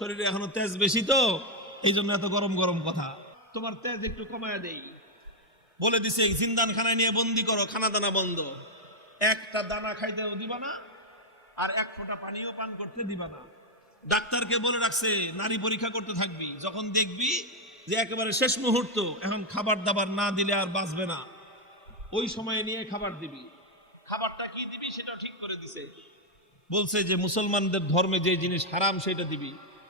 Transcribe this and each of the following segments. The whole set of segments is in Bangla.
শরীরে এখনও তেজ বেশি তো এই জন্য এত গরম গরম কথা। তোমার তেজ একটু কমায় দেই। বলে দিছে জিন্দান খানায় নিয়ে বন্দি করো খানা দানা বন্ধ। একটা দানা খাইতেও দিবা না, আর এক ফোঁটা পানিও পান করতে দিবা না। ডাক্তারকে বলে রাখছে, নারী পরীক্ষা করতে থাকবি। যখন দেখবি যে একেবারে শেষ মুহূর্ত, এখন খাবার দাবার না দিলে আর বাঁচবে না। ওই সময়ে নিয়ে খাবার দিবি। খাবারটা কি দিবি সেটা ঠিক করে দিছে। বলছে যে, মুসলমানদের ধর্মে যে জিনিস হারাম, সেটা দিবি।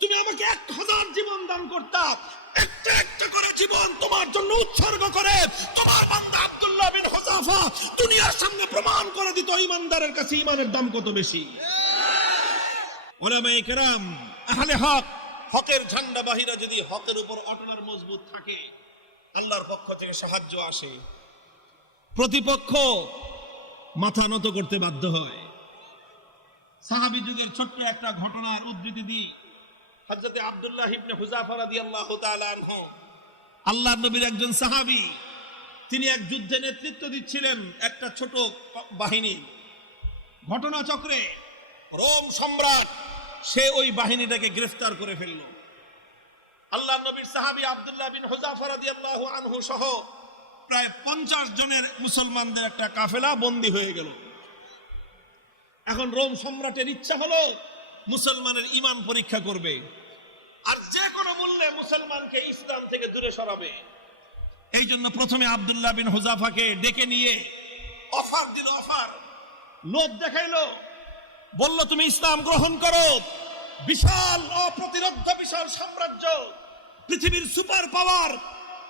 তুমি আমাকে এক হাজার জীবন দান করতাম একটা একটা করে জীবন তোমার জন্য উৎসর্গ করে। তোমার বান্দা আব্দুল্লাহ বিন হোজাফা দুনিয়ার সামনে প্রমাণ করে দিত ইমানদারের কাছে ইমানের দাম কত বেশি। ওলামায়ে কেরাম, আহলে হক, হকের ঝান্ডা বাহিরা যদি হকের উপর অটল আর মজবুত থাকে, আল্লাহর পক্ষ থেকে সাহায্য আসে। প্রতিপক্ষ মাথা নত করতে বাধ্য হয়। সাহাবি যুগের ছোট্ট একটা ঘটনার উদ্ধৃতি দিই। হযরতে আব্দুল্লাহ ইবনে হুযাফা রাদিয়াল্লাহু তাআলা আনহু। আল্লাহর নবীর একজন সাহাবী, তিনি এক যুদ্ধে নেতৃত্ব দিচ্ছিলেন একটা ছোট বাহিনী। ঘটনাচক্রে রোম সম্রাট, সে ওই বাহিনীটাকে গ্রেফতার করে ফেলল। আল্লাহ নবীর সাহাবী আব্দুল্লাহ বিন হুযাফা রাদিয়াল্লাহু আনহু সহ প্রায় পঞ্চাশ জনের মুসলমানদের একটা কাফেলা বন্দী হয়ে গেল। এখন রোম সম্রাটের ইচ্ছা হলো মুসলমানের ইমান পরীক্ষা করবে। আর যে কোনো মূল্যে মুসলমানকে ইসলাম থেকে দূরে সরাবে। এই জন্য প্রথমে আব্দুল্লাহ বিন হুজাফাকে ডেকে নিয়ে অফার দিল অফার। লোভ দেখাইলো। বলল তুমি ইসলাম গ্রহণ করো। বিশাল অপ্রতিরোধ বিশাল সাম্রাজ্য। পৃথিবীর সুপার পাওয়ার।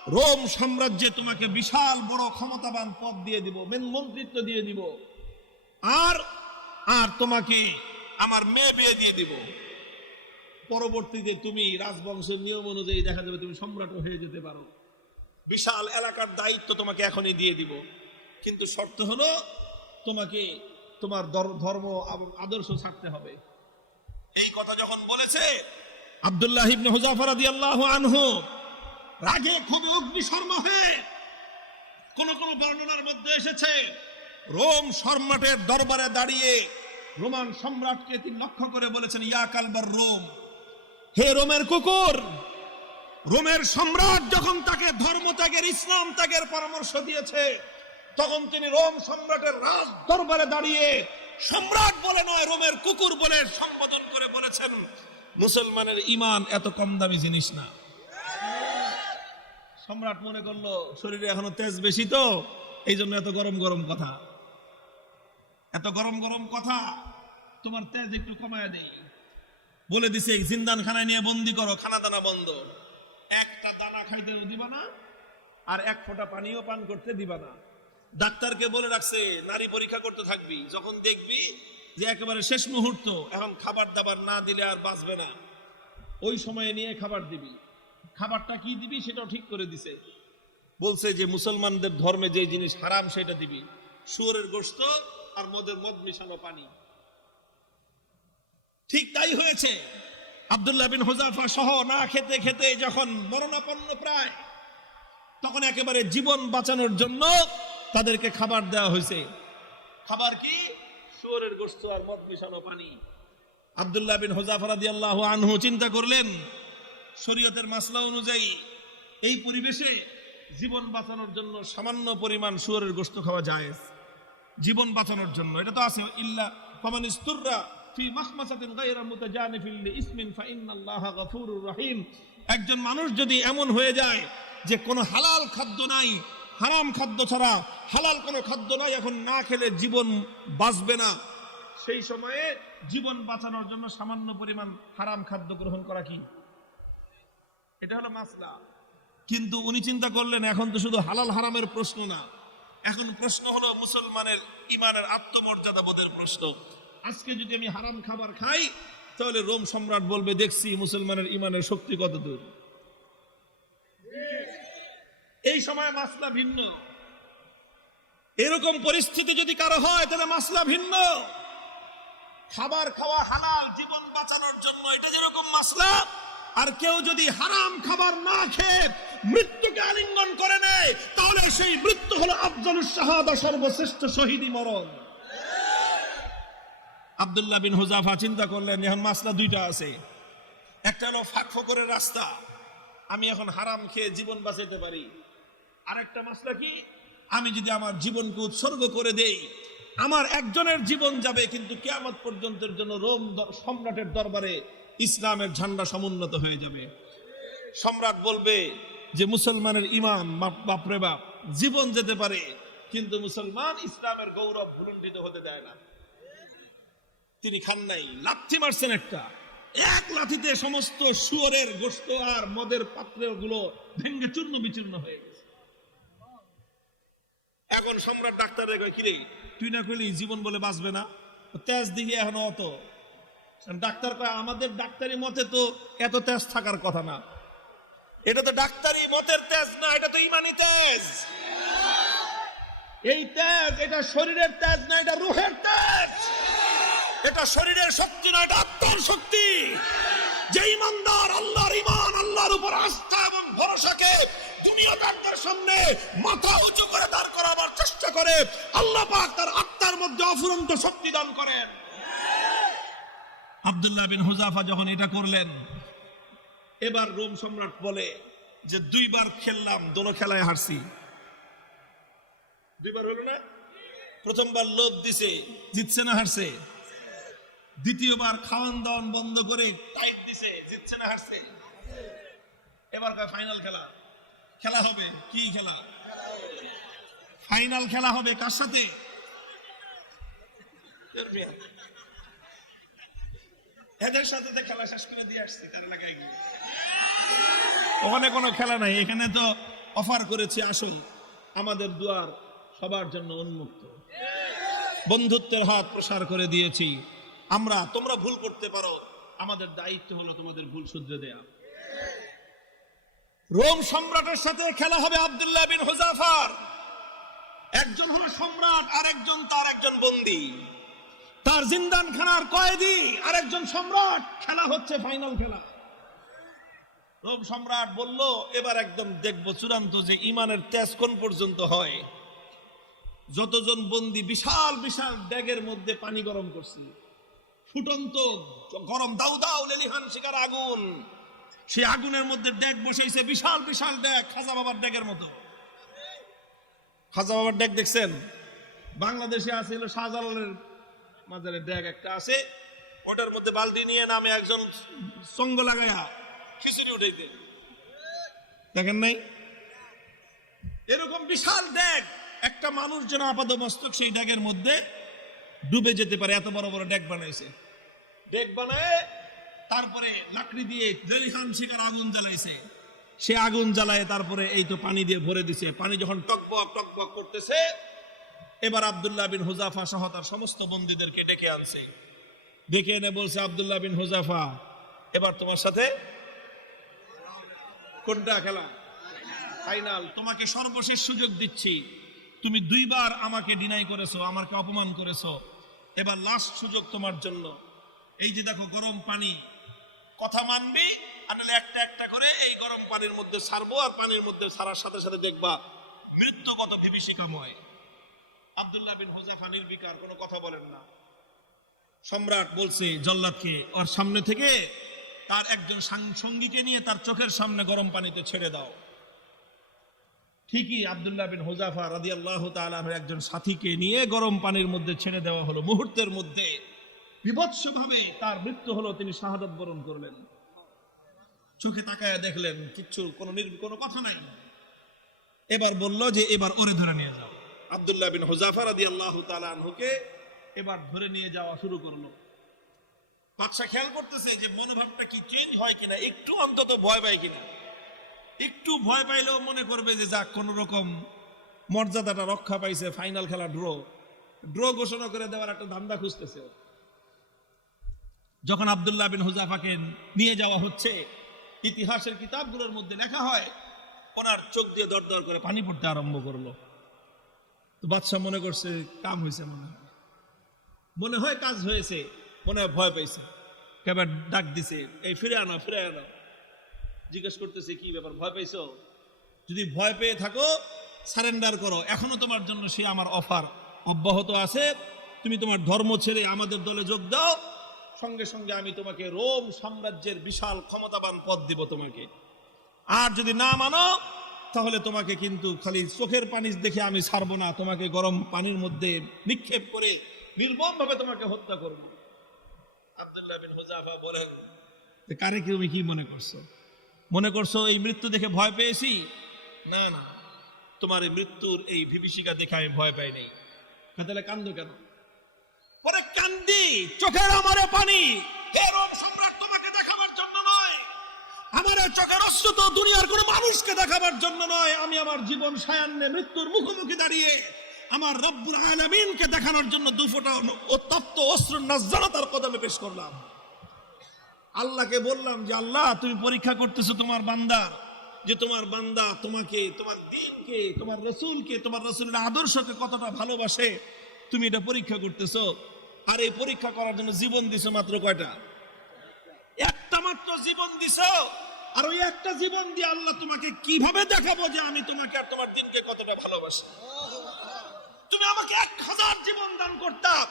রোম সাম্রাজ্যে তোমাকে বিশাল বড় ক্ষমতাবান পদ দিয়ে দিব মেন মন্ত্রিত্ব দিয়ে দিব। আর আর তোমাকে আমার মেয়ে বিয়ে দিয়ে দিব। পরবর্তীতে তুমি রাজবংশের নিয়ম অনুযায়ী দেখা যাবে তুমি সম্রাট হয়ে যেতে পারো। বিশাল এলাকার দায়িত্ব তোমাকে এখনই দিয়ে দিব। কিন্তু শর্ত হলো তোমাকে তোমার ধর্ম আদর্শ ছাড়তে হবে। এই কথা যখন বলেছে আব্দুল্লাহ ইবনে হুজাফা রাদিয়াল্লাহু আনহু, রাগে খুবই অগ্নিশর্মা হয়ে কোন কোন বর্ণনার মধ্যে এসেছে, রোম সম্রাটের দরবারে দাঁড়িয়ে রোমান সম্রাটকে তিনি লক্ষ্য করে বলেছেন, ইয়া কালবার রোম। হে রোমের কুকুর, রোমের সম্রাট যখন তাকে ধর্ম ত্যাগের, ইসলাম ত্যাগের পরামর্শ দিয়েছে, তখন তিনি রোম সম্রাটের রাজ দরবারে দাঁড়িয়ে সম্রাট বলে নয়, রোমের কুকুর বলে সম্বোধন করে বলেছেন, মুসলমানের ইমান এত কম দামি জিনিস না। সম্রাট মনে করল, শরীরে এখনও তেজ বেশি তো, এই জন্য এত গরম গরম কথা। এত গরম গরম কথা, তোমার তেজ একটু কমায় দেই। বলে দিছে জিন্দান খানায় নিয়ে বন্দি করো, খানা দানা বন্ধ। একটা দানা খাইতেও দিবা না, আর এক ফোঁটা পানিও পান করতে দিবা না। ডাক্তারকে বলে রাখছে, নারী পরীক্ষা করতে থাকবি। যখন দেখবি যে একেবারে শেষ মুহূর্ত, এখন খাবার দাবার না দিলে আর বাঁচবে না। ওই সময়ে নিয়ে খাবার দিবি। খাবারটা কি দিবি সেটাও ঠিক করে দিছে। বলছে যে মুসলমানদের ধর্মে যে জিনিস হারাম, সেটা দিবি। শুয়োরের গোস্ত আর মদের মদ মিশানো পানি। ঠিক তাই হয়েছে। আব্দুল্লাহ বিন হুজাফা সহ না খেতে খেতে যখন মরণাপন্ন প্রায়, তখন একেবারে জীবন বাঁচানোর জন্য তাদেরকে খাবার দেওয়া হয়েছে। খাবার কি? শুয়োরের গোস্ত আর মদ মিশানো পানি। আব্দুল্লাহ বিন হুজাফা রাদিয়াল্লাহু আনহু চিন্তা করলেন, শরীয়তের মাসলা অনুযায়ী এই পরিবেশে জীবন বাঁচানোর জন্য সামান্য পরিমাণ শুয়োরের গোস্ত খাওয়া যায় জীবন বাঁচানোর জন্য। এটা তো আছে, ইল্লা ফামান ইস্তুররা ফি মাখমাসাতিন গায়রা মুতাজানিফিল ইসমিন ফাইন্নাল্লাহা গফুরুর রহিম। একজন মানুষ যদি এমন হয়ে যায় যে কোনো হালাল খাদ্য নাই, হারাম খাদ্য ছাড়া হালাল কোনো খাদ্য নাই, এখন না খেলে জীবন বাঁচবে না। সেই সময়ে জীবন বাঁচানোর জন্য সামান্য পরিমাণ হারাম খাদ্য গ্রহণ করা কি? এটা হলো মাসলা। কিন্তু উনি চিন্তা করলেন, এখন তো শুধু হালাল হারামের প্রশ্ন না। এখন প্রশ্ন হলো মুসলমানের ইমানের আত্মমর্যাদা বোধের প্রশ্ন। আজকে যদি আমি হারাম খাবার খাই, তাহলে রোম সম্রাট বলবে, দেখছি মুসলমানের ইমানের শক্তি কত দূর? এই সময় মাসলা ভিন্ন। এরকম পরিস্থিতি যদি কারও হয়, তাহলে মাসলা ভিন্ন। খাবার খাওয়া হালাল, জীবন বাঁচানোর জন্য এটা যেরকম মাসলা, আর কেউ যদি হারাম খাবার না খেয়ে মৃত্যুকে আলিঙ্গন করে নেয়, তাহলে সেই মৃত্যু হলো আফজলুস শাহাদা সর্বশ্রেষ্ঠ শহীদি মরণ। আব্দুল্লাহ বিন হুজাফা চিন্তা করলেন, এখন মাসলা দুইটা আছে। একটা হলো ফাঁক ফকরের রাস্তা। আমি এখন হারাম খেয়ে জীবন বাঁচাতে পারি। আরেকটা মাসলা কি? আমি যদি আমার জীবনকে উৎসর্গ করে দেই, আমার একজনের জীবন যাবে, কিন্তু কেয়ামত পর্যন্তের জন্য রোম সম্রাটের দরবারে ইসলামের ঝান্ডা সমুন্নত হয়ে যাবে। সম্রাট বলবে যে, মুসলমানের ইমাম বাপরে বাপ, জীবন যেতে পারে, কিন্তু মুসলমান ইসলামের গৌরব ভুলুণ্ঠিত হতে দেয় না। তিনি খান নাই। লাথি মারছেন একটা। এক লাথিতে সমস্ত শুয়োরের গোস্ত আর মদের পাত্রগুলো ভেঙ্গে চূর্ণ বিচূর্ণ হয়ে গেছে। এখন সম্রাট ডাক্তার কিরে তুই না কইলি জীবন বলে বাঁচবে না? তেজ দিকে এখন অত। ডাক্তার কয়, আমাদের ডাক্তারি মতে তো এত তেজ থাকার কথা না। এটা তো ডাক্তারি মতের তেজ না, এটা তো ইমানি তেজ। এই তেজ এটা শরীরের তেজ না, এটা রুহের তেজ। এটা শরীরের শক্তি না এটা আত্মার শক্তি। যে ইমানদার আল্লাহর ইমান আল্লাহর উপর আস্থা এবং ভরসাকে সামনে মাথা উঁচু করে দাঁড় করাবার চেষ্টা করে, আল্লাহ পাক তার আত্মার মধ্যে অফুরন্ত শক্তি দান করেন। আব্দুল্লাহ বিন হুজাফা যখন এটা করলেন, এবার রোম সম্রাট বলে যে, দুইবার খেললাম, দোনো খেলায় হারছি। দুইবার হলো না? প্রথমবার লোভ দিছে, জিতছে না, হারছে। দ্বিতীয়বার খাওয়ান দাওয়ান বন্ধ করে টাইট দিছে, জিতছে না, হারছে। এবার ফাইনাল খেলা। খেলা হবে? কি খেলা? ফাইনাল খেলা হবে কার সাথে? এদের সাথে তো খেলা শেষ করে দিয়ে আসছি, তার এলাকায় গিয়ে। ওখানে কোনো খেলা নাই, এখানে তো অফার করেছে, আসুন। আমাদের দুয়ার সবার জন্য উন্মুক্ত। বন্ধুত্বের হাত প্রসার করে দিয়েছি। আমরা, তোমরা ভুল করতে পারো। আমাদের দায়িত্ব হলো তোমাদের ভুল শুধরে দেয়া। রোম সম্রাটের সাথে খেলা হবে আব্দুল্লাহ বিন হুজাফার। একজন হলো সম্রাট আর একজন তার একজন বন্দী। তার জিন্দান খানার কয়েদি আর একজন সম্রাট। খেলা হচ্ছে ফাইনাল খেলা। রোম সম্রাট বলল, এবার একদম দেখব চূড়ান্ত যে ইমানের তেজ কোন পর্যন্ত হয়। যতজন বন্দি বিশাল বিশাল ড্যাগের মধ্যে পানি গরম করছে। ফুটন্ত গরম দাউ দাউ লেলিহান শিকার আগুন। সেই আগুনের মধ্যে ড্যাগ বসাইছে, বিশাল বিশাল ড্যাগ খাজা বাবার ড্যাগের মতো। খাজা বাবার ড্যাগ দেখছেন? বাংলাদেশে আছে হলো শাহজালালের মাজারে ড্যাগ একটা আছে। ওটার মধ্যে বালতি নিয়ে নামে একজন সঙ্গ লাগাইয়া খিচুড়ি উঠাইতে দেখেন নাই? এরকম বিশাল ড্যাগ একটা মানুষ যেন আপাদ মস্তক সেই ড্যাগের মধ্যে ডুবে যেতে পারে, এত বড় বড় ডেক বানাইছে। ডেক বানায়, তারপরে লাকড়ি দিয়ে জেলিখান শিকার আগুন জ্বালাইছে। সে আগুন জ্বালায়, তারপরে এই তো পানি দিয়ে ভরে দিছে। পানি যখন টকবক টকবক করতেছে, এবার আব্দুল্লাহ বিন হুজাফা সহ তার সমস্ত বন্দীদেরকে ডেকে আনছে। ডেকে এনে বলছে, আব্দুল্লাহ বিন হুজাফা, এবার তোমার সাথে কোনটা খেলা? ফাইনাল। তোমাকে সর্বশেষ সুযোগ দিচ্ছি। তুমি দুইবার আমাকে ডিনাই করেছ আমাকে অপমান করেছ। এবার লাস্ট সুযোগ তোমার জন্য। এই যে দেখো, গরম পানি। কথা মানবি, আর একটা একটা করে এই গরম পানির মধ্যে ছাড়বো আর পানির মধ্যে ছাড়ার সাথে সাথে দেখবা মৃত্যুগত বিভীষিকাময়। আব্দুল্লাহ বিন হুজাফা নির্বিকার, কোনো কথা বলেন না। সম্রাট বলছে, জল্লাদকে, ওর সামনে থেকে তার একজন সঙ্গীকে নিয়ে তার চোখের সামনে গরম পানিতে ছেড়ে দাও। ঠিকই আব্দুল্লাহ বিন হুজাফা রাদি আল্লাহ তালামের একজন সাথীকে নিয়ে গরম পানির মধ্যে ছেড়ে দেওয়া হলো মুহূর্তের মধ্যে। বিভৎসভাবে তার মৃত্যু হলো, তিনি শাহাদত বরণ করলেন। চোখে তাকায় দেখলেন, কিচ্ছু, কোনো কোনো কথা নাই। এবার বলল যে, এবার ওরে ধরে নিয়ে যাও। আব্দুল্লাহ বিন হুজাফা রাদি আল্লাহ তালানহুকে এবার ধরে নিয়ে যাওয়া শুরু করল। বাদশা খেয়াল করতেছে যে, মনোভাবটা কি চেঞ্জ হয় কিনা, একটু অন্তত ভয় পায় কিনা। একটু ভয় পাইলেও মনে করবে যে যাক কোন রকম মর্যাদাটা রক্ষা পাইছে ফাইনাল খেলা ড্র ড্র ঘোষণা করে দেওয়ার একটা ধান্দা খুঁজতেছে যখন আব্দুল্লাহ বিন হুজাফাকে নিয়ে যাওয়া হচ্ছে, ইতিহাসের কিতাবগুলোর মধ্যে লেখা হয়, ওনার চোখ দিয়ে দর দর করে পানি পড়তে আরম্ভ করল। তো বাদশাহ মনে করছে, কাম হয়েছে মনে হয়। মনে হয় কাজ হয়েছে, মনে হয় ভয় পাইছে। কেবার ডাক দিছে, এই ফিরে আনো ফিরে আনো। জিজ্ঞেস করতেছে, কি ব্যাপার, ভয় পাইছো যদি ভয় পেয়ে থাকো সারেন্ডার করো। এখনও তোমার জন্য সে আমার অফার অব্যাহত আছে। তুমি তোমার ধর্ম ছেড়ে আমাদের দলে যোগ দাও। সঙ্গে সঙ্গে আমি তোমাকে রোম সাম্রাজ্যের বিশাল ক্ষমতাবান পদ দিব তোমাকে। আর যদি না মানো, তাহলে তোমাকে কিন্তু খালি চোখের পানি দেখে আমি ছাড়বো না। তোমাকে গরম পানির মধ্যে নিক্ষেপ করে নির্মম ভাবে তোমাকে হত্যা করব। আব্দুল্লাহ বলেন কারে কি তুমি কি মনে করছ? মনে করছ এই মৃত্যু দেখে ভয় পেয়েছি? না না। তোমার মৃত্যুর এই বিভীষিকা দেখে আমি ভয় পাই নাই। তাহলে কান্দো কেন? পরে কান্দি, চোখের আমারে পানি। তোমাকে দেখাবার জন্য নয়। আমার চোখের তো দুনিয়ার কোনো মানুষকে দেখাবার জন্য নয়। আমি আমার জীবন সায়ান্নে মৃত্যুর মুখোমুখি দাঁড়িয়ে আমার রব্বুল আলামিনকে দেখানোর জন্য দুফোটা তপ্ত অস্ত্র নাজ্জালাতার কদমে পেশ করলাম। আল্লাহকে বললাম যে, আল্লাহ, তুমি পরীক্ষা করতেছো তোমার বান্দা, যে তোমার বান্দা তোমাকে, তোমার দিনকে, তোমার রসুলকে, তোমার রসুলের আদর্শকে কতটা ভালোবাসে, তুমি এটা পরীক্ষা করতেছো। আর এই পরীক্ষা করার জন্য জীবন দিছো মাত্র কয়টা? একটা মাত্র জীবন দিছো। আর ওই একটা জীবন দিয়ে আল্লাহ তোমাকে কীভাবে দেখাবো যে আমি তোমাকে আর তোমার দিনকে কতটা ভালোবাসি? তুমি আমাকে এক হাজার জীবন দান করতাম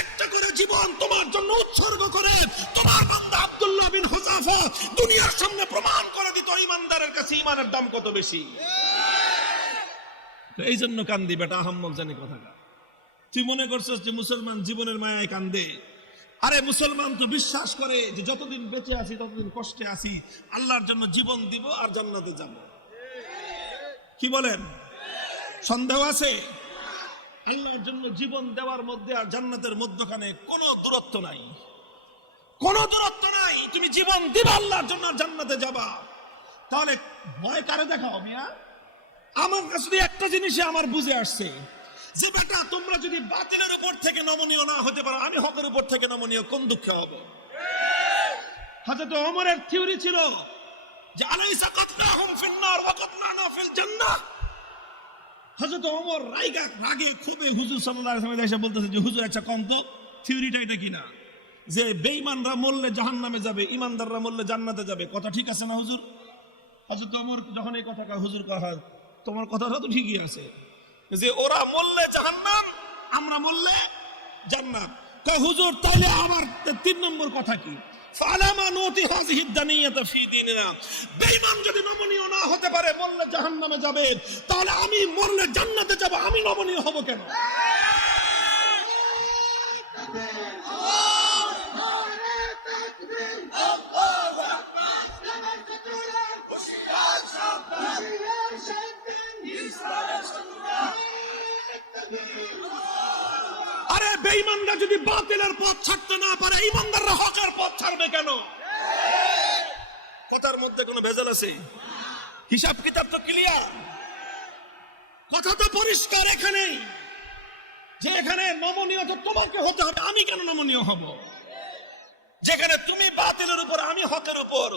একটা করে জীবন তোমার জন্য উৎসর্গ করে, তোমার বান্দা আব্দুল্লাহ বিন হুজাফা দুনিয়ার সামনে প্রমাণ করে দিত ইমানদারের কাছে ইমানের দাম কত বেশি? এই জন্য কান্দি বেটা, আহম্মক জানি কথাটা তুই মনে করছিস যে মুসলমান জীবনের মায়ায় কান্দে? আরে মুসলমান তো বিশ্বাস করে যে যতদিন বেঁচে আছি, ততদিন কষ্টে আছি, আল্লাহর জন্য জীবন দিব আর জান্নাতে যাব। কি বলেন? সন্দেহ আছে? আল্লাহর জন্য জীবন দেওয়ার মধ্যে আর জান্নাতের মধ্যখানে কোনো দূরত্ব নাই। কোনো দূরত্ব নাই। তুমি জীবন দিবা আল্লাহর জন্য জান্নাতে যাবা। তাহলে ভয় কারে দেখাও মিয়া? আমার কাছে একটা জিনিসে আমার বুঝে আসছে। যে বেটা, তোমরা যদি বাতিলের উপর থেকে নমনীয় না হতে পারো, আমি হকের উপর থেকে নমনীয়, কোন দুঃখে হব? হযরত ওমরের থিওরি ছিল যে, আলাইসা কাতনাহুম ফিন্নার ওয়া কাতনানা ফিল জান্নাহ? হযরত ওমর রাইগা রাগে খুবই হুজুর সাল্লাল্লাহু আলাইহি এসে বলতেছে যে, হুজুর আচ্ছা কম থিওরিটা এটা কিনা যে, বেঈমানরা মরলে জাহান্নামে যাবে ইমানদাররা মরলে জান্নাতে যাবে। কথা ঠিক আছে না, হুজুর? হযরত ওমর যখন এই কথা হুজুর কয় তোমার কথাটা তো ঠিকই আছে। যে, ওরা মরলে জাহান্নাম, আমরা মরলে জান্নাত। হুজুর, তাইলে আমার তিন নম্বর কথা কি? ফালামা নতি হাযিহি দানিয়াতা যদি নমনীয় না হতে পারে, মরলে জাহান্নামে যাবে। তাহলে আমি মরলে জান্নাতে যাব, আমি নমনীয় হব কেন? আরে বেঈমানরা যদি বাতিলের পথ ছাড়তে ইমানদাররা হকের পথ ছাড়বে কেন? কথার মধ্যে কোনো ভেজাল আছে? হিসাব কিতাব তো ক্লিয়ার কথা তো পরিষ্কার এখানেই যে এখানে নমনীয় তো তোমাকে হতে হবে। আমি কেন নমনীয় হব? যেখানে তুমি বাতিলের উপর, আমি হকের উপর।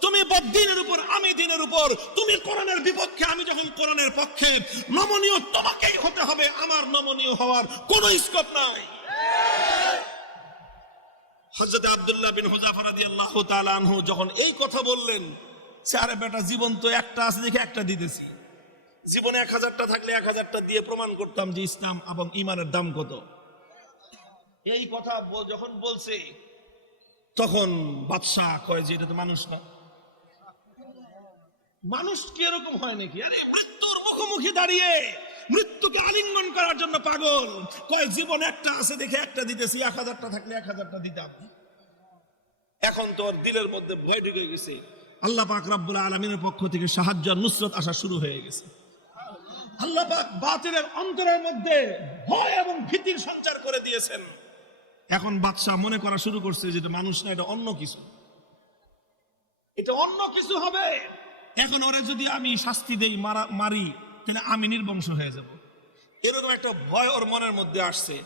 তুমি বদিনের উপর, আমি দিনের উপর। তুমি কোরআনের বিপক্ষে, আমি যখন কোরআনের পক্ষে, নমনীয় তোমাকেই হতে হবে। আমার নমনীয় হওয়ার কোনো স্কোপ নাই। হযরত আব্দুল্লাহ বিন হুজাফা রাদিয়াল্লাহু তাআলা আনহু যখন এই কথা বললেন, সে বেটা জীবন তো একটা আছে দেখে একটা দিতেছি। জীবনে এক হাজারটা থাকলে এক হাজারটা দিয়ে প্রমাণ করতাম যে ইসলাম এবং ইমানের দাম কত। এই কথা যখন বলছে, তখন বাদশাহ কয় যে এটা তো মানুষ না। মানুষ কি এরকম হয় নাকি? আরে মৃত্যুর মুখোমুখি দাঁড়িয়ে মৃত্যুকে আলিঙ্গন করার জন্য পাগল। কয়, জীবন একটা আছে দেখে একটা দিতেছি, এক হাজারটা থাকলে এক হাজারটা দিতাম। এখন তোর দিলের মধ্যে ভয় ঢুকে গেছে। আল্লাহ পাক রাব্বুল আলমিনের পক্ষ থেকে সাহায্য আর নুসরত আসা শুরু হয়ে গেছে। আল্লাহ পাক বাতিলের অন্তরের মধ্যে ভয় এবং ভীতির সঞ্চার করে দিয়েছেন। এখন বাদশাহ মনে করা শুরু করছে যে এটা মানুষ না, এটা অন্য কিছু। এটা অন্য কিছু হবে। এখন ওরা যদি আমি শাস্তি দেই, মারা, মারি তাহলে আমি নির্বংশ হয়ে যাব। এরকম একটা ভয় ওর মনের মধ্যে আসছে।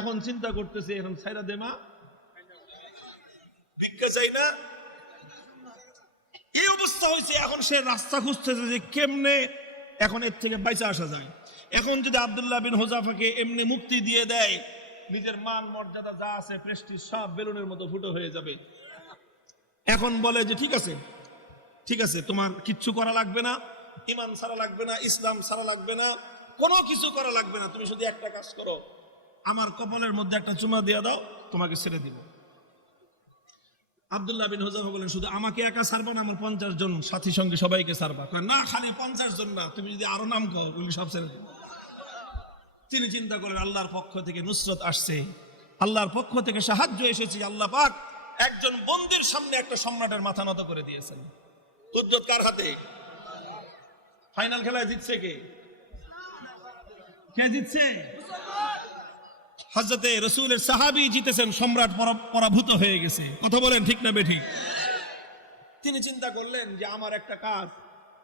এখন চিন্তা করতেছে, এখন ছাইরা দে মা। ভিক্ষা চাই না। এই অবস্থা হয়েছে, এখন সে রাস্তা খুঁজতেছে যে কেমনে এখন এর থেকে বাইচা আসা যায়। এখন যদি আব্দুল্লাহ বিন হোজাফাকে এমনি মুক্তি দিয়ে দেয়, নিজের মান, মর্যাদা যা আছে প্রেস্টিজ সব বেলুনের মতো ফুটো হয়ে যাবে। এখন বলে যে, ঠিক আছে ঠিক আছে, তোমার কিচ্ছু করা লাগবে না। ইমান সারা লাগবে না, ইসলাম সারা লাগবে না, কোনো কিছু করা লাগবে না। তুমি শুধু একটা কাজ করো, আমার কপালের মধ্যে একটা চুমা দিয়ে দাও, তোমাকে ছেড়ে দিব। আব্দুল্লাহ বিন হুজাফা বলেন, শুধু আমাকে একা সারবা না, আমার পঞ্চাশ জন সাথী সঙ্গে সবাইকে সারবা না খালি পঞ্চাশ জন না, তুমি যদি আরও নাম কও, ওগুলি সব ছেড়ে দেবো। তিনি চিন্তা করেন, আল্লাহর পক্ষ থেকে নুসরত আসছে। আল্লাহর পক্ষ থেকে সাহায্য এসেছে, আল্লাহ পাক একজন বন্দির সামনে একটা সম্রাটের মাথা নত করে দিয়েছেন। কার হাতে? ফাইনাল খেলায় জিতছে কে? কে জিতছে? হজরতে রসুলের সাহাবি জিতেছেন, সম্রাট পরা- পরাভূত হয়ে গেছে। কথা বলেন ঠিক না বেঠিক? তিনি চিন্তা করলেন যে আমার একটা কাজ,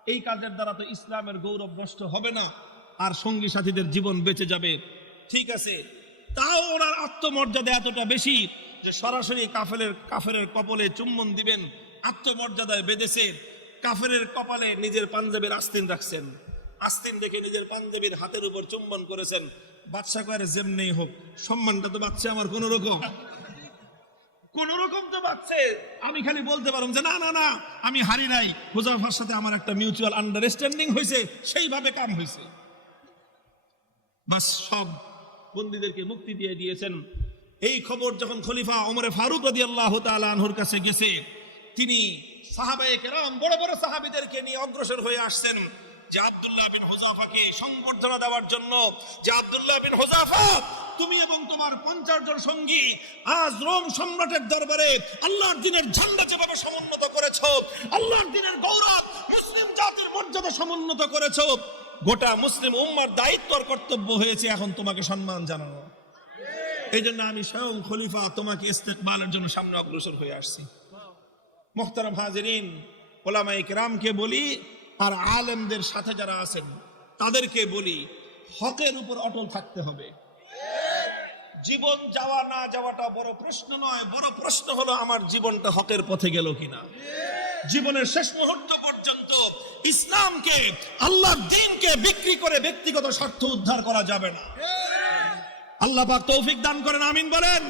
এই কাজের দ্বারা তো ইসলামের গৌরব নষ্ট হবে না, আর সঙ্গী সাথীদের জীবন বেঁচে যাবে। ঠিক আছে, তাও ওনার আত্মমর্যাদা এতটা বেশি যে সরাসরি কাফেলের কাফেরের কপলে চুম্বন দিবেন, আত্মমর্যাদায় বেঁধেছে। কাফেরের কপালে নিজের পাঞ্জাবের আস্তিন রাখছেন। আস্তিন দেখে নিজের পাঞ্জাবির হাতের উপর চুম্বন করেছেন। বাদশা করে যেমনি হোক, সম্মানটা তো বাচ্চা আমার কোন রকম। কোন রকম তো বাচ্চে আমি খালি বলতে পারলাম যে, না না না, আমি হারি নাই। হুজাফার সাথে আমার একটা মিউচুয়াল আন্ডারস্ট্যান্ডিং হয়েছে সেইভাবে কাম হয়েছে বাস সব বন্দীদেরকে মুক্তি দিয়ে দিয়েছেন। এই খবর যখন খলিফা ওমরে ফারুক রদি আল্লাহ আনহুর কাছে গেছে, তিনি সাহাবায়ে বড় বড় সাহাবিদেরকে নিয়ে অগ্রসর হয়ে আসছেন। যে আব্দুল্লাহ বিন হোজাফাকে সংবর্ধনা দেওয়ার জন্য, যে আব্দুল্লাহ বিন হোজাফা তুমি এবং তোমার পঞ্চাশ জন সঙ্গী আজ রোম সম্রাটের দরবারে আল্লাহর দিনের ঝান্ডা যেভাবে সমুন্নত করেছ, আল্লাহর দিনের গৌরব মুসলিম জাতির মর্যাদা সমুন্নত করেছ, গোটা মুসলিম উম্মার দায়িত্ব আর কর্তব্য হয়েছে এখন তোমাকে সম্মান জানানো। এই জন্য আমি স্বয়ং খলিফা তোমাকে ইস্তেকবালের জন্য সামনে অগ্রসর হয়ে আসছি। মোহতারাম হাজরিন ওলামাই কেরামকে বলি, আর আলেমদের সাথে যারা আছেন, তাদেরকে বলি, হকের উপর অটল থাকতে হবে। জীবন যাওয়া না যাওয়াটা বড় প্রশ্ন নয়, বড় প্রশ্ন হলো আমার জীবনটা হকের পথে গেল কিনা। জীবনের শেষ মুহূর্ত পর্যন্ত ইসলামকে, আল্লাহর দিনকে বিক্রি করে ব্যক্তিগত স্বার্থ উদ্ধার করা যাবে না। আল্লাহ পাক তৌফিক দান করেন, আমিন বলেন।